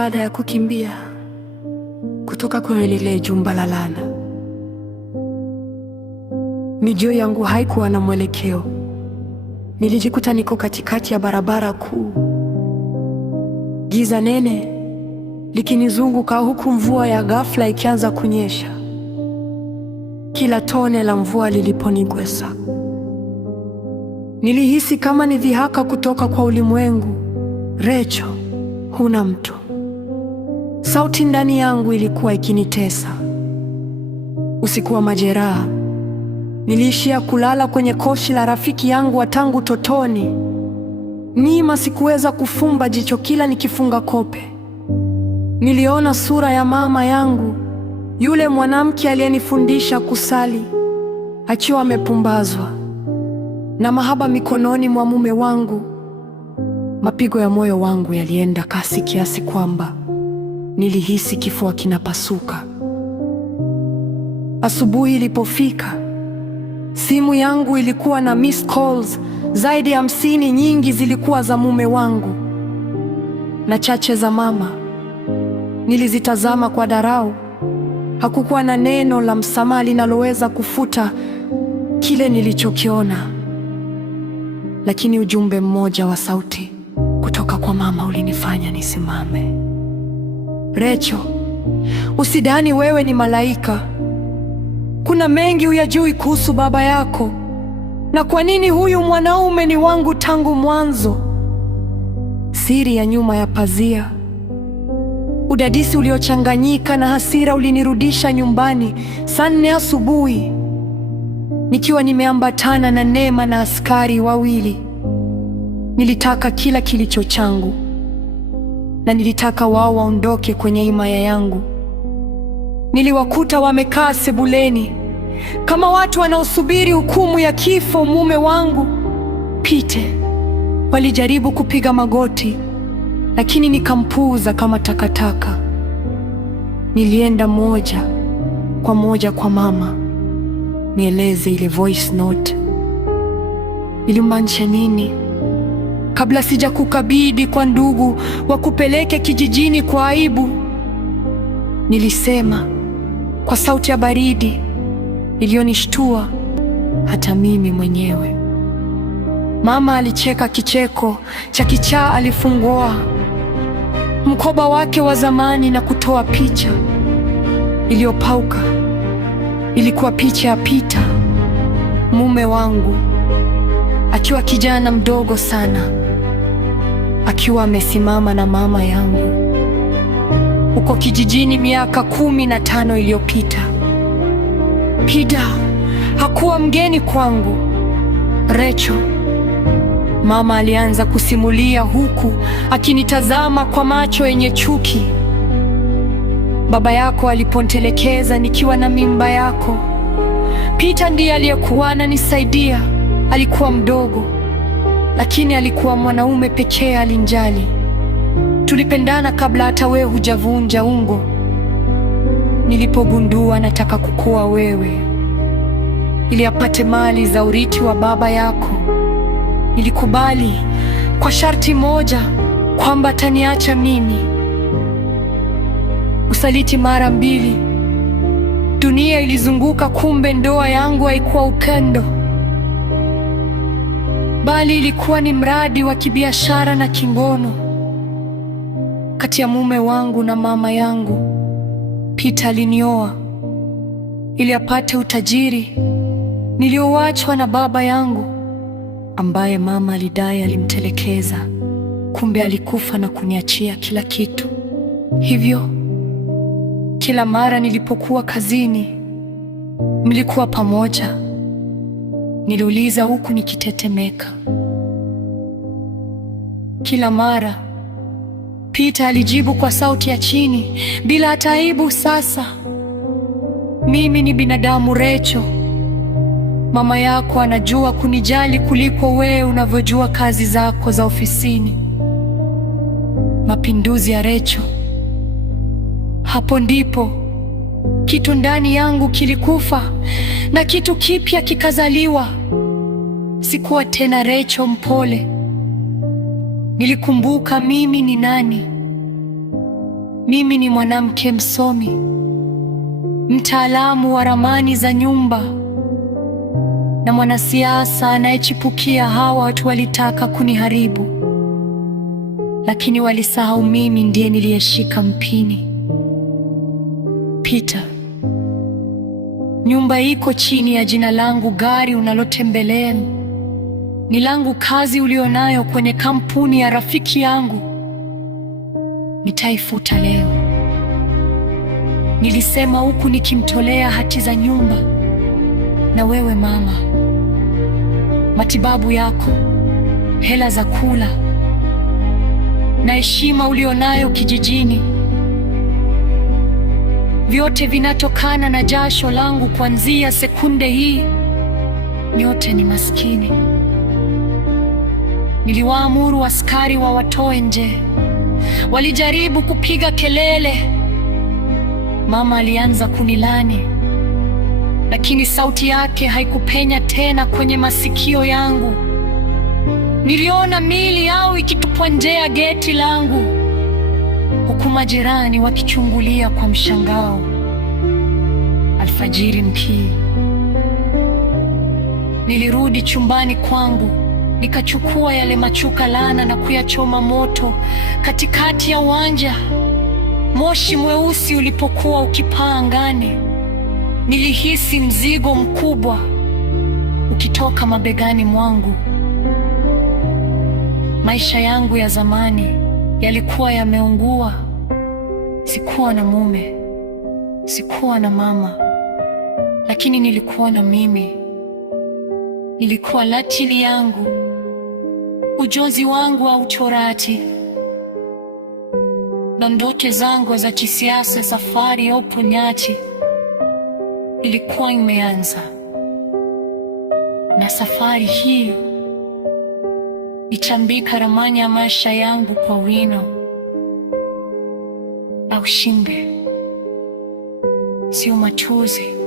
baada ya kukimbia kutoka kwenye lile jumba la laana, miguu yangu haikuwa na mwelekeo. Nilijikuta niko katikati ya barabara kuu, giza nene likinizunguka, huku mvua ya ghafla ikianza kunyesha. Kila tone la mvua liliponigusa, nilihisi kama ni dhihaka kutoka kwa ulimwengu. Rachel, huna mtu. Sauti ndani yangu ilikuwa ikinitesa. Usiku wa majeraha, niliishia kulala kwenye kochi la rafiki yangu wa tangu utotoni. Nima sikuweza kufumba jicho kila nikifunga kope. Niliona sura ya mama yangu, yule mwanamke aliyenifundisha kusali, akiwa amepumbazwa na mahaba mikononi mwa mume wangu. Mapigo ya moyo wangu yalienda kasi kiasi kwamba nilihisi kifua kinapasuka. Asubuhi ilipofika, simu yangu ilikuwa na missed calls zaidi ya 50. Nyingi zilikuwa za mume wangu na chache za mama. Nilizitazama kwa dharau. Hakukuwa na neno la msamaha linaloweza kufuta kile nilichokiona, lakini ujumbe mmoja wa sauti kutoka kwa mama ulinifanya nisimame. Rachel, usidhani wewe ni malaika. Kuna mengi huyajui kuhusu baba yako, na kwa nini huyu mwanaume ni wangu tangu mwanzo. Siri ya nyuma ya pazia. Udadisi uliochanganyika na hasira ulinirudisha nyumbani saa 4 asubuhi, nikiwa nimeambatana na Neema na askari wawili. Nilitaka kila kilicho changu, na nilitaka wao waondoke kwenye himaya yangu. Niliwakuta wamekaa sebuleni kama watu wanaosubiri hukumu ya kifo. Mume wangu, Pete, walijaribu kupiga magoti, lakini nikampuuza kama takataka. Nilienda moja kwa moja kwa mama, nieleze ile voice note ilimaanisha nini, kabla sija kukabidhi kwa ndugu wakupeleke kijijini kwa aibu. Nilisema kwa sauti ya baridi iliyonishtua hata mimi mwenyewe. Mama alicheka kicheko cha kichaa. Alifungua mkoba wake wa zamani na kutoa picha iliyopauka. Ilikuwa picha ya Peter, mume wangu, akiwa kijana mdogo sana, akiwa amesimama na mama yangu uko kijijini miaka 15 iliyopita. Peter hakuwa mgeni kwangu, Rachel. Mama alianza kusimulia huku akinitazama kwa macho yenye chuki. Baba yako aliponitelekeza nikiwa na mimba yako, Peter ndiye aliyekuwa ananisaidia. Alikuwa mdogo, lakini alikuwa mwanaume pekee alinijali. Tulipendana kabla hata wewe hujavunja ungo. Nilipogundua nataka kukuoa wewe ili apate mali za urithi wa baba yako, nilikubali kwa sharti moja, kwamba ataniacha mimi. Usaliti mara 2. Dunia ilizunguka, kumbe ndoa yangu haikuwa upendo, bali ilikuwa ni mradi wa kibiashara na kingono kati ya mume wangu na mama yangu. Peter alinioa ili apate utajiri nilioachwa na baba yangu, ambaye mama alidai alimtelekeza. Kumbe alikufa na kuniachia kila kitu. Hivyo kila mara nilipokuwa kazini, mlikuwa pamoja? Niliuliza huku nikitetemeka. Kila mara Peter alijibu kwa sauti ya chini bila hata aibu. Sasa mimi ni binadamu, Rachel. Mama yako anajua kunijali kuliko wewe unavyojua kazi zako za ofisini. Mapinduzi ya Rachel. Hapo ndipo kitu ndani yangu kilikufa na kitu kipya kikazaliwa. Sikuwa tena Rachel mpole. Nilikumbuka mimi ni nani. Mimi ni mwanamke msomi, mtaalamu wa ramani za nyumba, na mwanasiasa anayechipukia. Hawa watu walitaka kuniharibu, lakini walisahau mimi ndiye niliyeshika mpini. Peter, nyumba iko chini ya jina langu, gari unalotembelea ni langu, kazi ulionayo kwenye kampuni ya rafiki yangu nitaifuta leo, nilisema huku nikimtolea hati za nyumba. Na wewe mama, matibabu yako, hela za kula na heshima ulionayo kijijini, vyote vinatokana na jasho langu. Kuanzia sekunde hii, nyote ni maskini. Niliwaamuru askari wawatoe nje. Walijaribu kupiga kelele. Mama alianza kunilani, lakini sauti yake haikupenya tena kwenye masikio yangu. Niliona miili yao ikitupwa nje ya geti langu, huku majirani wakichungulia kwa mshangao. Alfajiri mkii, nilirudi chumbani kwangu, nikachukua yale machuka laana na kuyachoma moto katikati ya uwanja. Moshi mweusi ulipokuwa ukipaa angani, nilihisi mzigo mkubwa ukitoka mabegani mwangu. Maisha yangu ya zamani yalikuwa yameungua. Sikuwa na mume, sikuwa na mama, lakini nilikuwa na mimi. Nilikuwa latili yangu, ujozi wangu wa utorati, na ndoto zangu za kisiasa. Safari ya uponyaji ilikuwa imeanza, na safari hii itambika ramani ya maisha yangu kwa wino au shimbe, sio machozi.